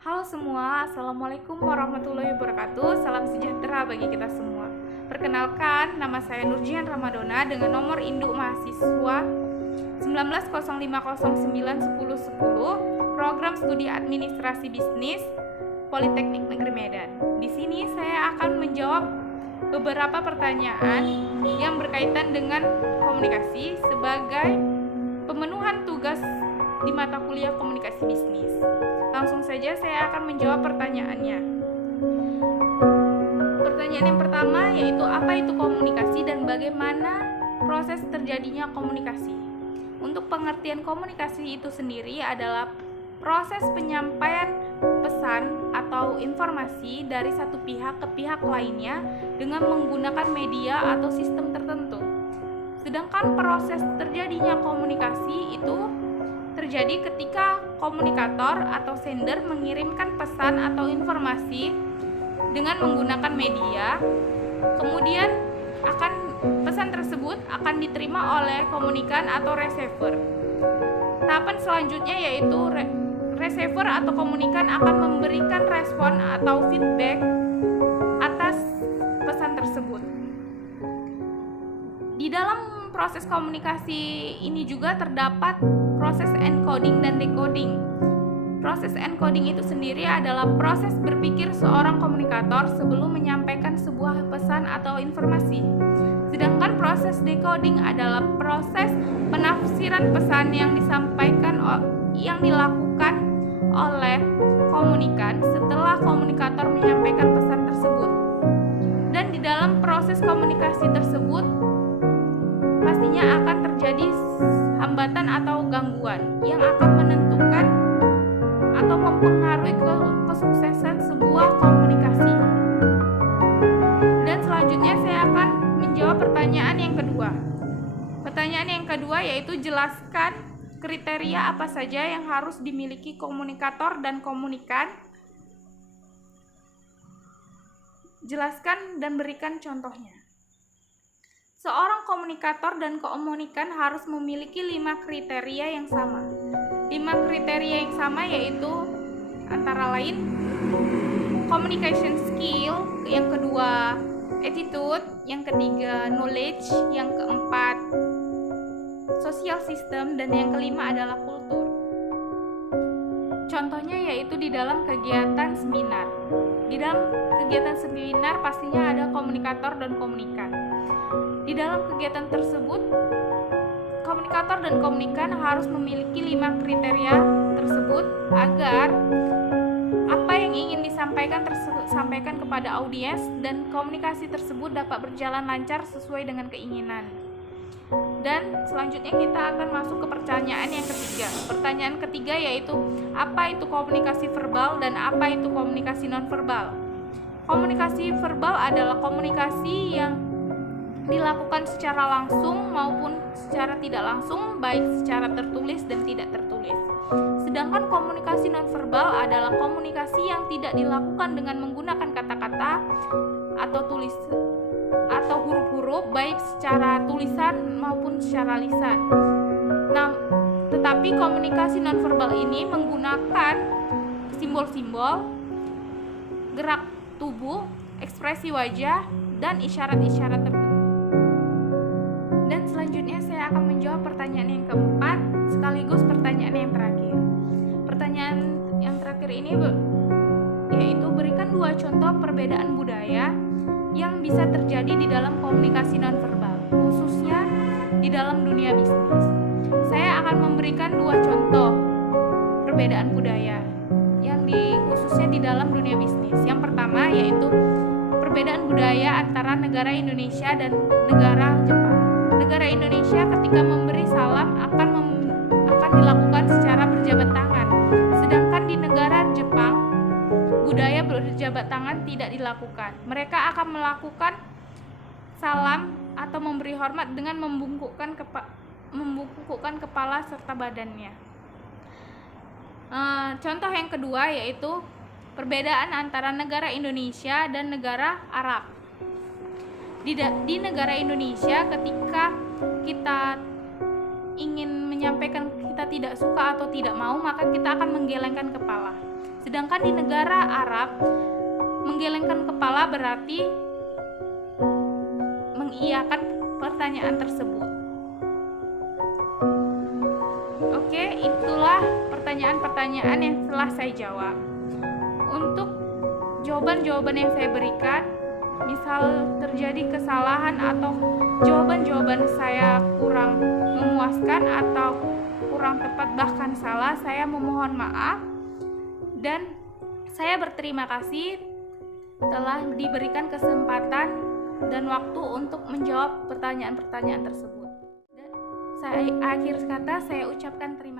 Halo semua, Assalamualaikum warahmatullahi wabarakatuh. Salam sejahtera bagi kita semua. Perkenalkan, nama saya Nurjihan Ramadona dengan nomor induk mahasiswa 1905091010, program studi administrasi bisnis Politeknik Negeri Medan. Di sini saya akan menjawab beberapa pertanyaan yang berkaitan dengan komunikasi sebagai pemenuhan tugas di mata kuliah komunikasi bisnis. Langsung saja saya akan menjawab pertanyaannya. Pertanyaan yang pertama yaitu apa itu komunikasi dan bagaimana proses terjadinya komunikasi. Untuk pengertian komunikasi itu sendiri adalah proses penyampaian pesan atau informasi dari satu pihak ke pihak lainnya dengan menggunakan media atau sistem tertentu. Sedangkan proses terjadinya komunikasi itu terjadi ketika komunikator atau sender mengirimkan pesan atau informasi dengan menggunakan media, kemudian pesan tersebut akan diterima oleh komunikan atau receiver. Tahapan selanjutnya yaitu receiver atau komunikan akan memberikan respon atau feedback atas pesan tersebut. Di dalam proses komunikasi ini juga terdapat proses encoding dan decoding. Proses encoding itu sendiri adalah proses berpikir seorang komunikator sebelum menyampaikan sebuah pesan atau informasi. Sedangkan proses decoding adalah proses penafsiran pesan yang dilakukan oleh komunikan setelah komunikator menyampaikan pesan tersebut. Dan di dalam proses komunikasi tersebut pastinya akan terjadi hambatan atau gangguan yang akan menentukan atau mempengaruhi kesuksesan sebuah komunikasi. Dan selanjutnya saya akan menjawab pertanyaan yang kedua. Pertanyaan yang kedua yaitu jelaskan kriteria apa saja yang harus dimiliki komunikator dan komunikan. Jelaskan dan berikan contohnya. Seorang komunikator dan komunikan harus memiliki 5 kriteria yang sama. 5 kriteria yang sama yaitu antara lain communication skill, yang kedua attitude, yang ketiga knowledge, yang keempat social system, dan yang kelima adalah kultur. Contohnya yaitu di dalam kegiatan seminar. Di dalam kegiatan seminar pastinya ada komunikator dan komunikan. Di dalam kegiatan tersebut, komunikator dan komunikan harus memiliki 5 kriteria tersebut agar apa yang ingin disampaikan sampaikan kepada audiens dan komunikasi tersebut dapat berjalan lancar sesuai dengan keinginan. Dan selanjutnya kita akan masuk ke pertanyaan yang ketiga. Pertanyaan ketiga yaitu apa itu komunikasi verbal dan apa itu komunikasi nonverbal. Komunikasi verbal adalah komunikasi yang dilakukan secara langsung maupun secara tidak langsung, baik secara tertulis dan tidak tertulis. Sedangkan komunikasi nonverbal adalah komunikasi yang tidak dilakukan dengan menggunakan kata-kata atau huruf-huruf, baik secara tulisan maupun secara lisan. Nah, tetapi komunikasi nonverbal ini menggunakan simbol-simbol, gerak tubuh, ekspresi wajah, dan isyarat-isyarat tertentu. Dan selanjutnya saya akan menjawab pertanyaan yang keempat sekaligus pertanyaan yang terakhir. Pertanyaan yang terakhir ini yaitu berikan 2 contoh perbedaan budaya yang bisa terjadi di dalam komunikasi nonverbal, khususnya di dalam dunia bisnis. Saya akan memberikan 2 contoh perbedaan budaya yang khususnya di dalam dunia bisnis. Yang pertama yaitu perbedaan budaya antara negara Indonesia dan negara Jepang. Negara Indonesia ketika memberi salam akan dilakukan secara berjabat tangan. Sedangkan di negara Jepang, budaya berjabat tangan tidak dilakukan. Mereka akan melakukan salam atau memberi hormat dengan membungkukkan kepala serta badannya. Contoh yang kedua yaitu perbedaan antara negara Indonesia dan negara Arab. Di negara Indonesia ketika kita ingin menyampaikan kita tidak suka atau tidak mau, maka kita akan menggelengkan kepala. Sedangkan di negara Arab, menggelengkan kepala berarti mengiyakan pertanyaan tersebut. Oke, itulah pertanyaan-pertanyaan yang telah saya jawab. Untuk jawaban-jawaban yang saya berikan, misal terjadi kesalahan atau jawaban-jawaban saya kurang memuaskan atau kurang tepat bahkan salah, saya memohon maaf dan saya berterima kasih telah diberikan kesempatan dan waktu untuk menjawab pertanyaan-pertanyaan tersebut. Dan akhir kata saya ucapkan terima kasih.